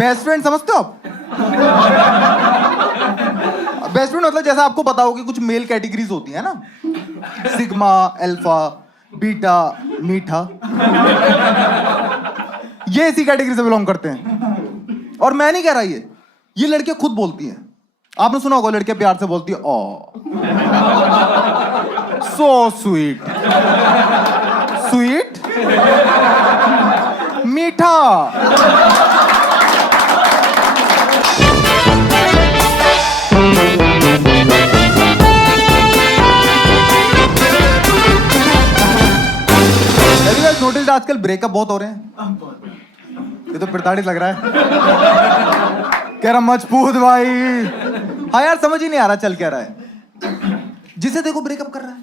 Best friend समझते हो आप? बेस्ट फ्रेंड मतलब जैसा आपको पता हो कि कुछ मेल कैटेगरीज होती है ना, सिग्मा, अल्फा, बीटा, मीठा, ये इसी कैटेगरी से बिलोंग करते हैं। और मैं नहीं कह रहा, ये लड़कियां खुद बोलती हैं। आपने सुना होगा लड़कियां प्यार से बोलती है, ओ सो स्वीट, स्वीट, मीठा। नोटिस आजकल ब्रेकअप बहुत हो रहे हैं। ये तो प्रताड़ित लग रहा है। कह रहा मजबूत भाई। हाँ यार, समझ ही नहीं आ रहा चल क्या रहा है। जिसे देखो ब्रेकअप कर रहा है,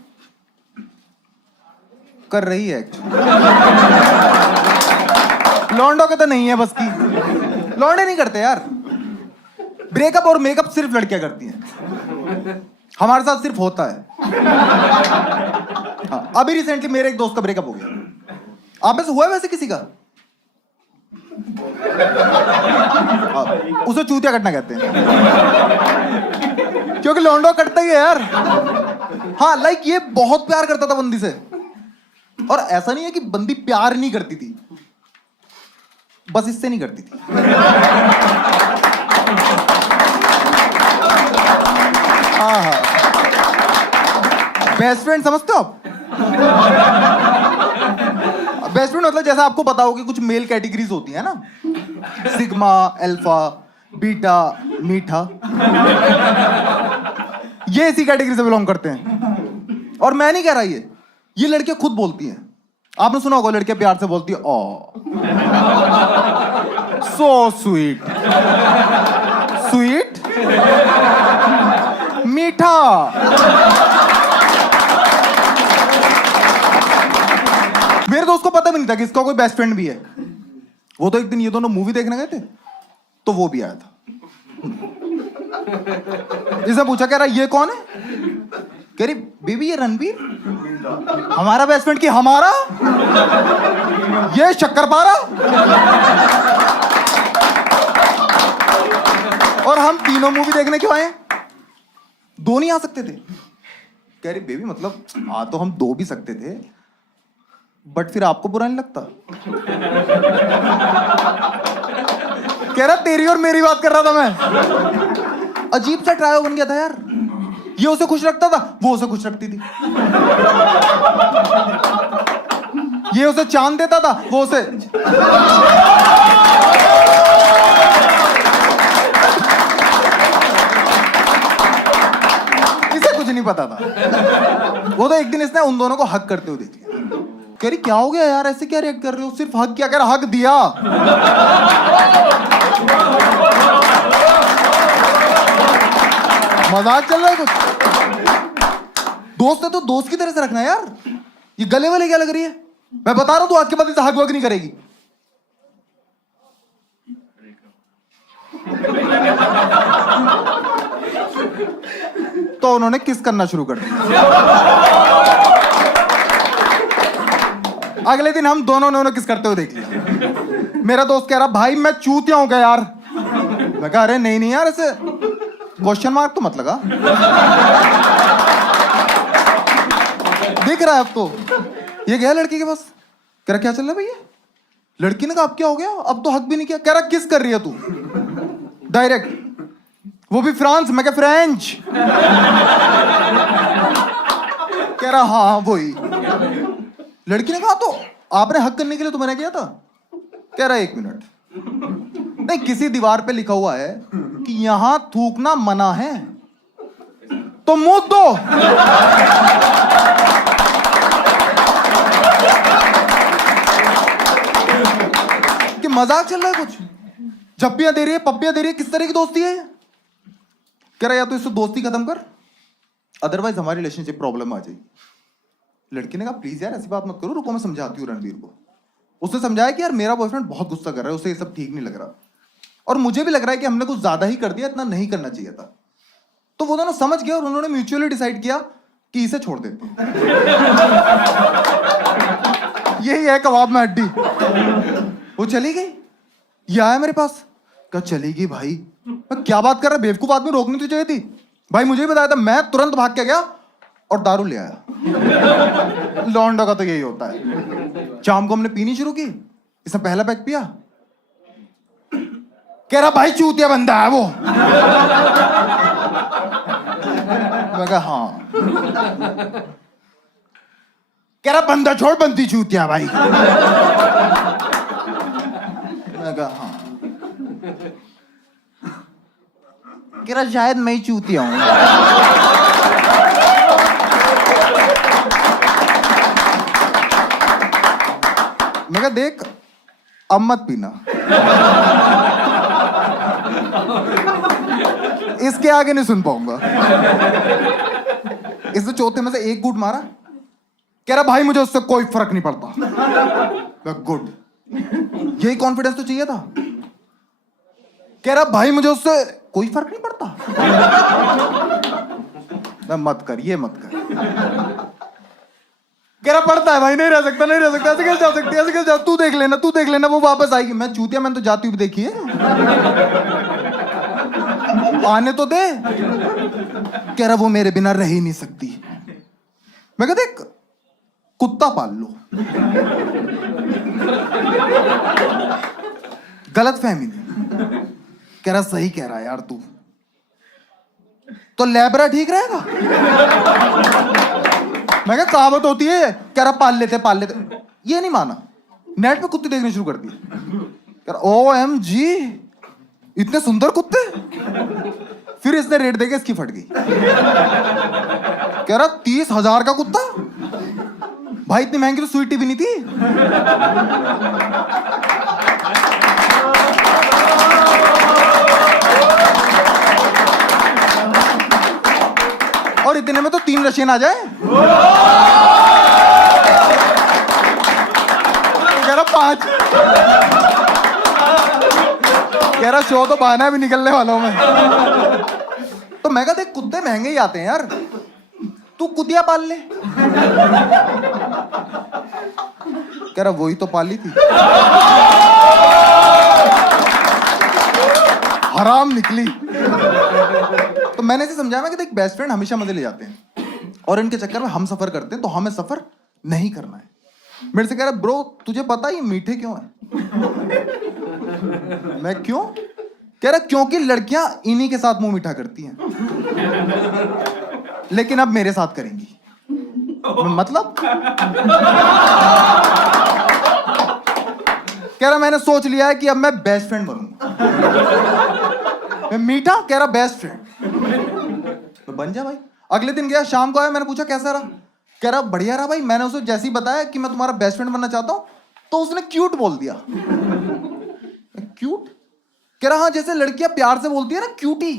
कर रही है। लौंडों के तो नहीं है बस की। लौंडे नहीं करते यार ब्रेकअप, और मेकअप सिर्फ लड़कियां करती हैं। हमारे साथ सिर्फ होता है। हाँ, अभी रिसेंटली मेरे एक दोस्त का ब्रेकअप हो गया। आप में से हुआ है वैसे किसी का? उसे चूतिया कटना कहते हैं, क्योंकि लौंडो कटता ही है यार। हाँ लाइक ये बहुत प्यार करता था बंदी से, और ऐसा नहीं है कि बंदी प्यार नहीं करती थी, बस इससे नहीं करती थी। हाँ हाँ, बेस्ट फ्रेंड समझते हो आप? बेस्ट फ्रेंड मतलब जैसा आपको पता हो कि कुछ मेल कैटेगरीज होती है ना, सिग्मा, अल्फा, बीटा, मीठा, ये इसी कैटेगरी से बिलोंग करते हैं। और मैं नहीं कह रहा, ये लड़कियां खुद बोलती हैं। आपने सुना होगा लड़कियां प्यार से बोलती है, ओ सो स्वीट, स्वीट, मीठा। मेरे दोस्त को पता भी नहीं था कि इसका कोई बेस्ट फ्रेंड भी है। वो तो एक दिन ये दोनों मूवी देखने गए थे, तो वो भी आया था। इसने पूछा, कह रहा ये कौन है? कह रही बेबी ये रणबीर, हमारा बेस्ट फ्रेंड। की हमारा? ये शक्करपारा। और हम तीनों मूवी देखने क्यों आए? दो नहीं आ सकते थे? कह रही बेबी मतलब आ तो हम दो भी सकते थे, बट फिर आपको बुरा नहीं लगता? कह रहा तेरी और मेरी बात कर रहा था मैं। अजीब सा ट्रायो बन गया था यार। ये उसे खुश रखता था, वो उसे खुश रखती थी। ये उसे चांद देता था, वो उसे। इसे कुछ नहीं पता था। वो तो एक दिन इसने उन दोनों को हक करते हुए देख लिया। कह रही क्या हो गया यार, ऐसे क्या रिएक्ट कर रहे हो? सिर्फ हक क्या? कह रहा हक दिया। मजाक चल रहा है कुछ? दोस्त है तो दोस्त की तरह से रखना यार। ये गले वाले क्या लग रही है? मैं बता रहा हूं, तू आज के बाद इसे हक वक नहीं करेगी। तो उन्होंने किस करना शुरू कर दिया। अगले दिन हम दोनों ने उन्हें किस करते हुए देख लिया। मेरा दोस्त कह रहा भाई मैं चूतिया हूं क्या यार? मैं कहा अरे नहीं नहीं यार, ऐसे क्वेश्चन मार्क तो मत लगा। देख रहा है अब तो। ये गया लड़की के पास, कह रहा क्या चल रहा है भैया? लड़की ने कहा अब क्या हो गया? अब तो हक भी नहीं किया। कह रहा किस कर रही है तू? डायरेक्ट, वो भी फ्रांस। मैं क्या फ्रेंच? कह रहा हाँ वही। लड़की ने कहा तो आपने हक करने के लिए तो मैंने किया था। कह रहा एक मिनट, नहीं किसी दीवार पे लिखा हुआ है कि यहां थूकना मना है, तो मुंह दो। कि मजाक चल रहा है कुछ? झप्पियां दे रही है, पप्पियां दे रही है, किस तरह की दोस्ती है? कह रहा या तो इससे दोस्ती खत्म कर, अदरवाइज हमारी रिलेशनशिप प्रॉब्लम आ जाएगी। लड़की ने कहा प्लीज यार ऐसी बात मत करो, रुको मैं समझाती हूँ रणवीर को। उसने समझाया कि यार मेरा बॉयफ्रेंड बहुत गुस्सा कर रहा है, उसे ये सब ठीक नहीं लग रहा, और मुझे भी लग रहा है कि हमने कुछ ज्यादा ही कर दिया, इतना नहीं करना चाहिए था। तो वो दोनों समझ गए और उन्होंने म्यूचुअली डिसाइड किया कि इसे छोड़ देते हैं। यही है कबाब में हड्डी। वो चली गई, ये आया मेरे पास, क्या चलेगी भाई? मैं क्या बात कर रहा, बेवकूफ आदमी, रोकनी तो चाहिए थी भाई, मुझे ही बताया था। मैं तुरंत भाग के गया और दारू ले आया। लौंडा का तो यही होता है। शाम को हमने पीनी शुरू की, इसने पहला पैक पिया, कह रहा भाई चूतिया बंदा है वो। मैं कहा हाँ। कह रहा बंदा छोड़, बंदी चूतिया भाई। मैं कहा हाँ। कह रहा शायद मैं ही चूतिया हूं। मैं कहा देख, अब मत पीना, इसके आगे नहीं सुन पाऊंगा। इसने चौथे में से एक घूंट मारा, कह रहा भाई मुझे उससे कोई फर्क नहीं पड़ता। गुड, यही कॉन्फिडेंस तो चाहिए था। कह रहा भाई मुझे उससे कोई फर्क नहीं पड़ता। मत कर, ये मत कर। कह रहा पड़ता है भाई, नहीं रह सकता, नहीं रह सकता, ऐसे कैसे जा सकती है, ऐसे कैसे जा, तू देख लेना, तू देख लेना, वो वापस आएगी। मैं चूतिया, मैंने तो जाती हुई देखी है, आने तो दे। कह रहा वो मेरे बिना रह ही नहीं सकती। मैं कहते देख, कुत्ता पाल लो, गलत फहमी नहीं। कह रहा सही कह रहा है यार तू, तो लैब्रा ठीक रहेगा। मैं क्या कहावत होती है, कह रहा पाल लेते पाल लेते। ये नहीं माना, नेट पे कुत्ते देखने शुरू कर दिए। कह रहा OMG, इतने सुंदर कुत्ते। फिर इसने रेट देके इसकी फट गई। कह रहा 30,000 का कुत्ता भाई, इतनी महंगी तो स्वीटी भी नहीं थी। और इतने में तो 3 रशियन आ जाए। कह रहा 5। कह रहा शो तो बहाना भी निकलने वालों में। तो मैं कहता कुत्ते महंगे ही आते हैं यार, तू कुतिया पाल ले। कह रहा वही तो पाली थी, हराम निकली। तो मैंने इसे समझाया मैं कि देख, बेस्ट फ्रेंड हमेशा मजे ले जाते हैं और इनके चक्कर में हम सफर करते हैं, तो हमें सफर नहीं करना है। मेरे से कह रहा ब्रो तुझे पता ये मीठे क्यों है? मैं क्यों? कह रहा क्योंकि लड़कियां इन्हीं के साथ मुंह मीठा करती हैं, लेकिन अब मेरे साथ करेंगी। मतलब? कह रहा मैंने सोच लिया है कि अब मैं बेस्ट फ्रेंड बनूंगा। मैं मीठा, कह रहा बेस्ट फ्रेंड। तो बन जा भाई। अगले दिन गया, शाम को आया, मैंने पूछा कैसा रहा? कह रहा बढ़िया रहा भाई। मैंने उसे जैसे ही बताया कि मैं तुम्हारा बेस्ट फ्रेंड बनना चाहता हूं, तो उसने क्यूट बोल दिया। क्यूट? कह रहा हाँ, जैसे लड़कियां प्यार से बोलती है ना क्यूटी,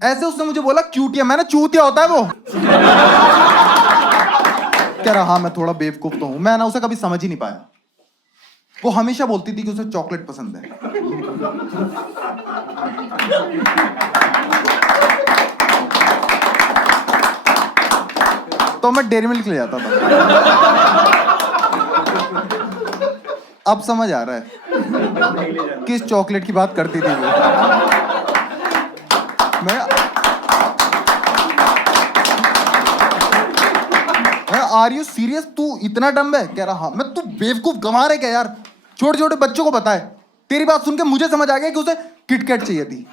ऐसे उसने मुझे बोला क्यूटिया। मैंने चूतिया होता है वो। कह रहा हाँ मैं थोड़ा बेवकूफ तो हूं। मैं ना उसे कभी समझ ही नहीं पाया। वो हमेशा बोलती थी कि उसे चॉकलेट पसंद है। तो मैं डेयरी मिल्क ले जाता था। अब समझ आ रहा है किस चॉकलेट की बात करती थी वो। मैं आर यू सीरियस? तू इतना डम है? कह रहा हाँ। मैं तू बेवकूफ गंवा रहे क्या यार? छोटे छोटे बच्चों को बताए। तेरी बात सुन के मुझे समझ आ गया कि उसे किटकैट चाहिए थी।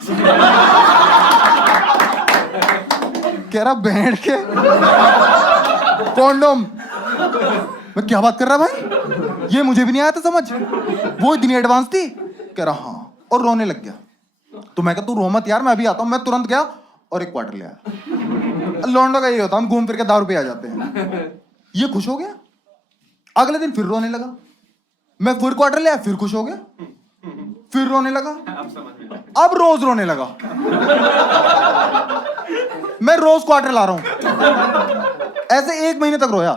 कह रहा बैठ के कॉन्डोम। मैं क्या बात कर रहा भाई, ये मुझे भी नहीं आया था समझ। वो इतनी एडवांस थी। कह रहा हाँ, और रोने लग गया। तो मैं कहा तू रो मत यार, मैं अभी आता हूं। मैं तुरंत गया और एक क्वार्टर ले आया। लौंडा का ये होता, हम घूम फिर के दारू पे आ जाते हैं। ये खुश हो गया। अगले दिन फिर रोने लगा। मैं फिर क्वार्टर ले आया, फिर खुश हो गया, फिर रोने लगा। अब रोज रोने लगा। मैं रोज क्वार्टर ला रहा हूं। ऐसे 1 महीने तक रोया।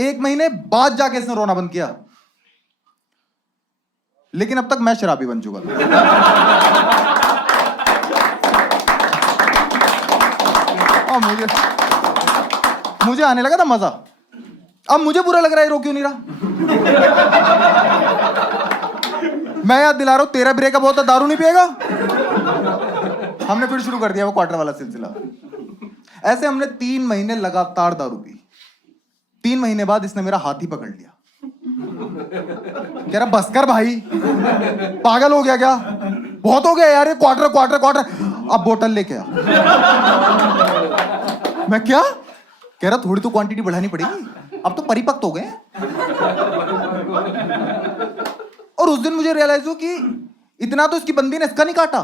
1 महीने बाद जाके इसने रोना बंद किया। लेकिन अब तक मैं शराबी बन चुका था। और मुझे आने लगा था मजा। अब मुझे बुरा लग रहा है रो क्यों नहीं रहा। मैं याद दिला रहा हूं, तेरा ब्रेकअप होता दारू नहीं पिएगा। हमने फिर शुरू कर दिया वो क्वार्टर वाला सिलसिला। ऐसे हमने 3 महीने लगातार दारू पी। 3 महीने बाद इसने मेरा हाथ ही पकड़ लिया। कह रहा बस कर भाई, पागल हो गया क्या? बहुत हो गया यार ये क्वार्टर क्वार्टर क्वार्टर, अब बोतल लेके आ। मैं क्या कह रहा, थोड़ी तो क्वांटिटी बढ़ानी पड़ेगी, अब तो परिपक्व हो गए। और उस दिन मुझे रियलाइज हो कि इतना तो इसकी बंदी ने इसका नहीं काटा।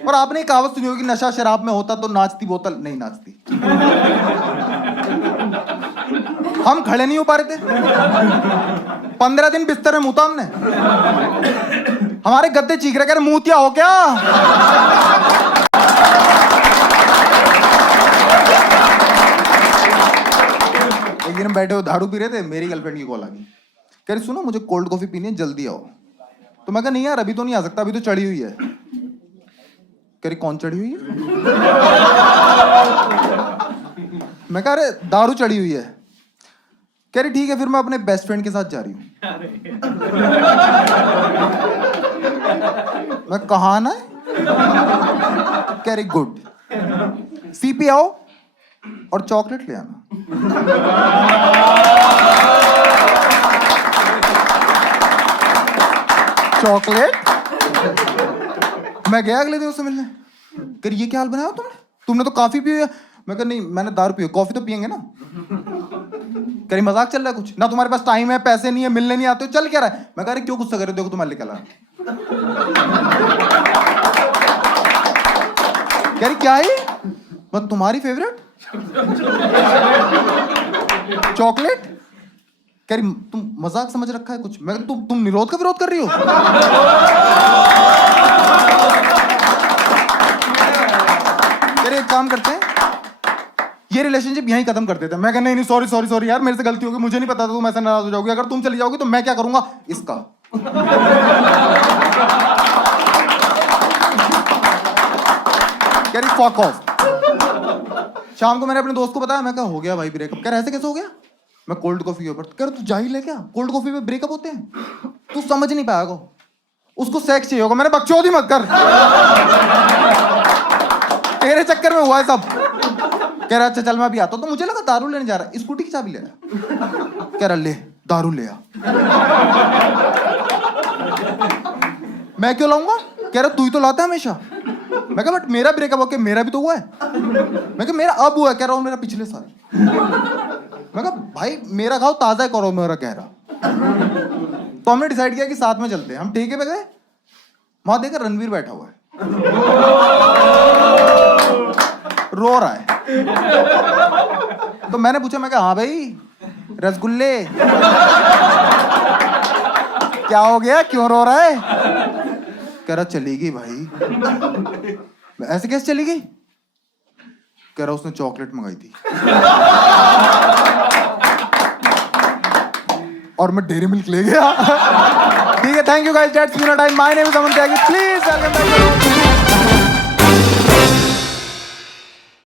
और आपने कहावत सुनी होगी, नशा शराब में होता तो नाचती बोतल नहीं नाचती। हम खड़े नहीं हो पा रहे थे। 15 दिन बिस्तर में मुता हमने। हमारे गद्दे चीख रहे, कह रहे मूतिया हो क्या? एक दिन हम बैठे हो दारू पी रहे थे, मेरी गर्लफ्रेंड की कॉल आ गई। कह रही सुनो मुझे कोल्ड कॉफी पीनी है, जल्दी आओ। तो मैं कहा नहीं यार अभी तो नहीं आ सकता, अभी तो चढ़ी हुई है। कह रही कौन चढ़ी हुई है? मैं कह रहे दारू चढ़ी हुई है। कह रही ठीक है फिर मैं अपने बेस्ट फ्रेंड के साथ जा रही हूँ। मैं कहा ना? कह रही गुड, सीपी आओ और चॉकलेट ले आना। चॉकलेट? मैं गया अगले दिन उससे मिलने। कर ये क्या हाल बनाया तुमने? तुमने तो काफी पी है। मैं कहा नहीं मैंने दारू पी, कॉफी तो पियेंगे ना। करी मजाक चल रहा है कुछ ना, तुम्हारे पास टाइम है, पैसे नहीं है, मिलने नहीं आते हो, चल क्या रहा है? मैं कह रही क्यों गुस्सा कर रहे हो, देखो तुम्हारे लिए क्या ला। कह रही क्या है? मैं तुम्हारी फेवरेट चॉकलेट? कह रही तुम मजाक समझ रखा है कुछ। मैं तुम निरोध का विरोध कर रही हो? कह रही एक काम करते हैं, ये रिलेशनशिप यहीं खत्म कर देते हैं। मैं कहा नहीं सॉरी सॉरी सॉरी यार, मेरे से गलती होगी, मुझे नहीं पता था तुम ऐसा नाराज हो जाओगी। अगर तुम चली जाओगी तो मैं क्या करूंगा इसका। कह रही फक ऑफ। शाम को मैंने अपने दोस्त को बताया, मैं कहा हो गया भाई ब्रेकअप। कह रहा ऐसे कैसे हो गया? मैं कोल्ड कॉफी के ऊपर। कह रहा तू जा ही ले क्या, कोल्ड कॉफी में ब्रेकअप होते हैं? तू समझ नहीं पाएगा, उसको सेक्स चाहिए होगा। मैंने बकचोदी मत कर, तेरे चक्कर में हुआ है सब। कह रहा अच्छा चल मैं अभी आता हूं। तो मुझे लगा दारू लेने जा रहा है, स्कूटी की चाबी ले रहा। कह रहा ले दारू ले आ। मैं क्यों लाऊंगा? कह रहा तू ही तो लाता है हमेशा। मैं कहा बट मेरा ब्रेकअप होके मेरा भी तो हुआ है। मैं कहा मेरा अब हुआ है। कह रहा हूं मेरा पिछले साल। मैं कहा भाई मेरा खाओ ताजा है, करो मेरा कह रहा। तो हमने डिसाइड किया कि साथ में चलते हैं। हम ठेके पे गए, वहां देखा रणवीर बैठा हुआ है, रो रहा है। तो मैंने पूछा, मैं कहा हाँ भाई रसगुल्ले क्या हो गया, क्यों रो रहा है? कह रहा चली गई भाई। ऐसे कैसे चली गई? कह रहा उसने चॉकलेट मंगाई थी और मैं डेयरी मिल्क ले गया। ठीक है, thank you guys, that's been a time. My name is Aman Tyagi, please welcome back.